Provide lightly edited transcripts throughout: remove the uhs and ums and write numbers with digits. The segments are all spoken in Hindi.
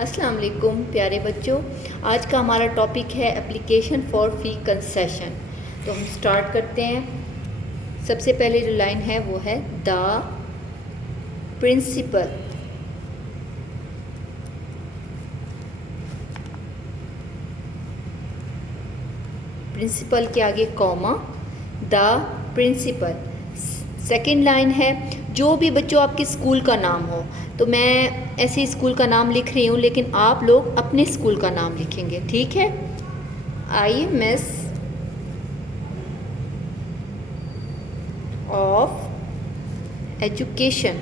अस्सलाम वालेकुम प्यारे बच्चों। आज का हमारा टॉपिक है एप्लीकेशन फॉर फ़ी कंसेशन। तो हम स्टार्ट करते हैं। सबसे पहले जो लाइन है वो है द प्रिंसिपल। प्रिंसिपल के आगे comma, the principal. Second line है जो भी बच्चों आपके स्कूल का नाम हो। तो मैं ऐसे स्कूल का नाम लिख रही हूँ, लेकिन आप लोग अपने स्कूल का नाम लिखेंगे, ठीक है। IMS of education.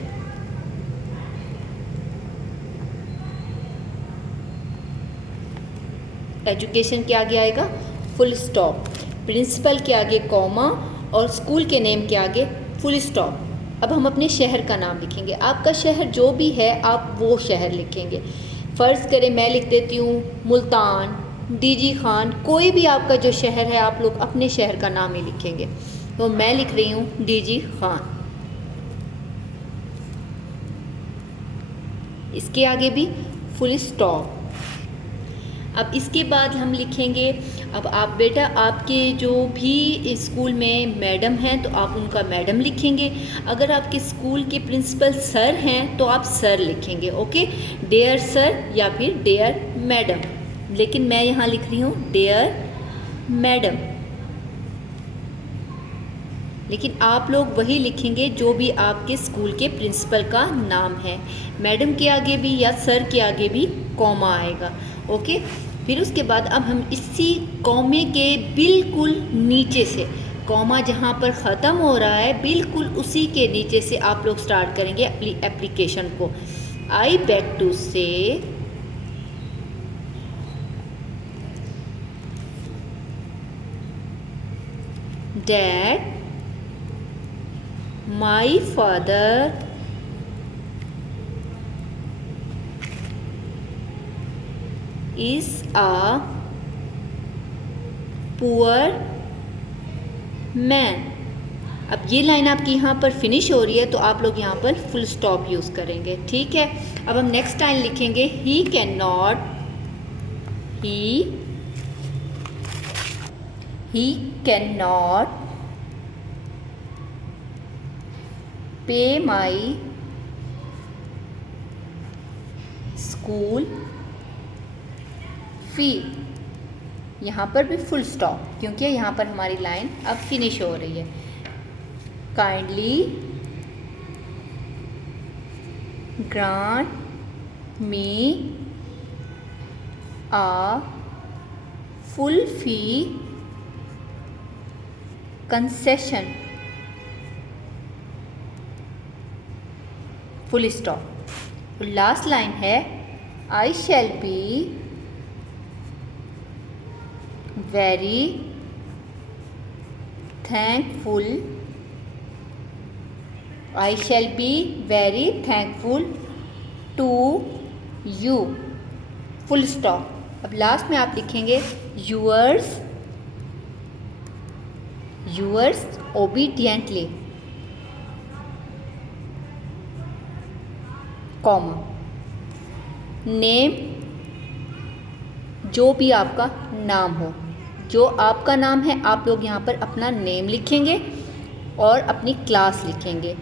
एजुकेशन के आगे आएगा फुल स्टॉप, प्रिंसिपल के आगे कॉमा और स्कूल के नेम के आगे फुल स्टॉप। अब हम अपने शहर का नाम लिखेंगे। आपका शहर जो भी है आप वो शहर लिखेंगे। फ़र्ज़ करें मैं लिख देती हूँ मुल्तान, DG खान। कोई भी आपका जो शहर है आप लोग अपने शहर का नाम ही लिखेंगे। तो मैं लिख रही हूँ DG खान। इसके आगे भी फुल स्टॉप। अब इसके बाद हम लिखेंगे, अब आप बेटा आपके जो भी स्कूल में मैडम हैं तो आप उनका मैडम लिखेंगे। अगर आपके स्कूल के प्रिंसिपल सर हैं तो आप सर लिखेंगे, ओके। डेयर सर या फिर डेयर मैडम, लेकिन मैं यहाँ लिख रही हूँ डेयर मैडम। लेकिन आप लोग वही लिखेंगे जो भी आपके स्कूल के प्रिंसिपल का नाम है। मैडम के आगे भी या सर के आगे भी कॉमा आएगा, ओके। फिर उसके बाद अब हम इसी कॉमे के बिल्कुल नीचे से, कॉमा जहाँ पर ख़त्म हो रहा है बिल्कुल उसी के नीचे से आप लोग स्टार्ट करेंगे अपनी एप्लीकेशन को। आई बैक टू से dad my father is a poor man। अब ये लाइन आपकी यहाँ पर फिनिश हो रही है तो आप लोग यहाँ पर फुल स्टॉप यूज़ करेंगे, ठीक है। अब हम नेक्स्ट लाइन लिखेंगे ही कैन नॉट पे माई स्कूल फी। यहाँ पर भी फुल स्टॉप, क्योंकि यहाँ पर हमारी लाइन अब फिनिश हो रही है। Kindly grant me a full fee concession, full stop. Last line है I shall be very thankful, I shall be very thankful to you, full stop। अब लास्ट में आप लिखेंगे yours obediently, कॉमा। नेम जो भी आपका नाम हो, जो आपका नाम है आप लोग यहाँ पर अपना नेम लिखेंगे और अपनी क्लास लिखेंगे।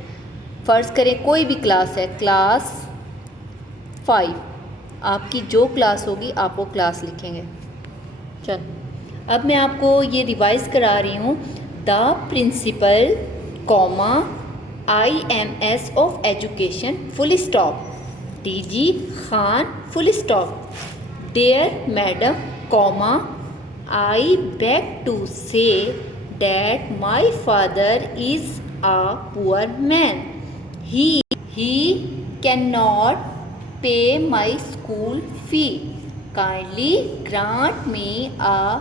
फ़र्ज़ करें कोई भी क्लास है, क्लास 5, आपकी जो क्लास होगी आप वो क्लास लिखेंगे। चल अब मैं आपको ये रिवाइज़ करा रही हूँ। The principal comma IMS of education full stop, DG Khan full stop, dear madam comma I beg to say that my father is a poor man. He cannot pay my school fee. Kindly grant me a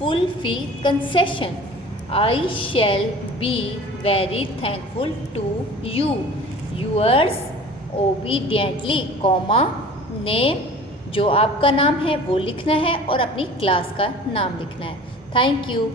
full fee concession. I shall be very thankful to you. Yours obediently, comma, name जो आपका नाम है वो लिखना है और अपनी क्लास का नाम लिखना है। Thank you.